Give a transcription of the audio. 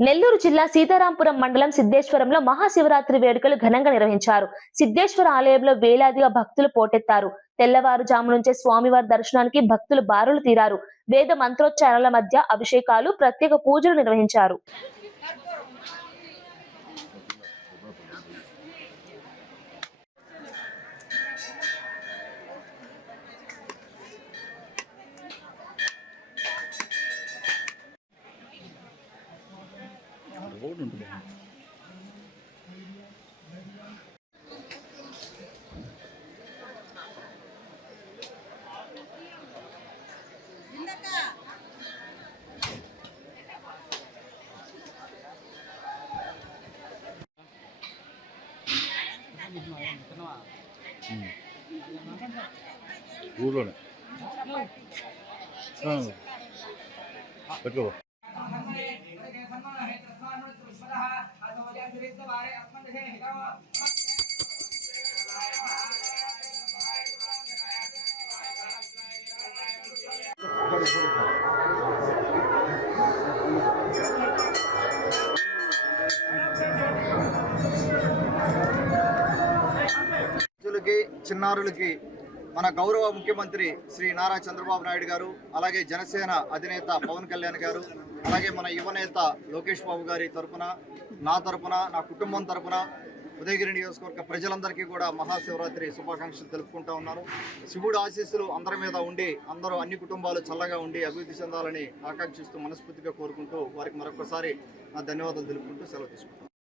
నెల్లూరు జిల్లా సీతారాంపురం మండలం సిద్ధేశ్వరంలో మహాశివరాత్రి వేడుకలు ఘనంగా నిర్వహించారు. సిద్ధేశ్వర ఆలయంలో వేలాదిగా భక్తులు పోటెత్తారు. తెల్లవారుజాము నుంచే స్వామివారి దర్శనానికి భక్తులు బారులు తీరారు. వేద మంత్రోచ్చారాల మధ్య అభిషేకాలు, ప్రత్యేక పూజలు నిర్వహించారు. ఊర్లోనే పెట్టుకో. చిన్నారులకి మన గౌరవ ముఖ్యమంత్రి శ్రీ నారా చంద్రబాబు నాయుడు గారు, అలాగే జనసేన అధినేత పవన్ కళ్యాణ్ గారు, అలాగే మన యువనేత లోకేష్ బాబు గారి తరఫున, నా తరఫున, నా కుటుంబం తరఫున ఉదయగిరి నియోజకవర్గ ప్రజలందరికీ కూడా మహాశివరాత్రి శుభాకాంక్షలు తెలుపుకుంటా ఉన్నాను. శివుడు ఆశీస్సులు అందరి మీద ఉండి, అందరూ అన్ని కుటుంబాలు చల్లగా ఉండి అభివృద్ధి చెందాలని ఆకాంక్షిస్తూ మనస్ఫూర్తిగా కోరుకుంటూ వారికి మరొకసారి నా ధన్యవాదాలు తెలుపుకుంటూ సెలవు తీసుకుంటాను.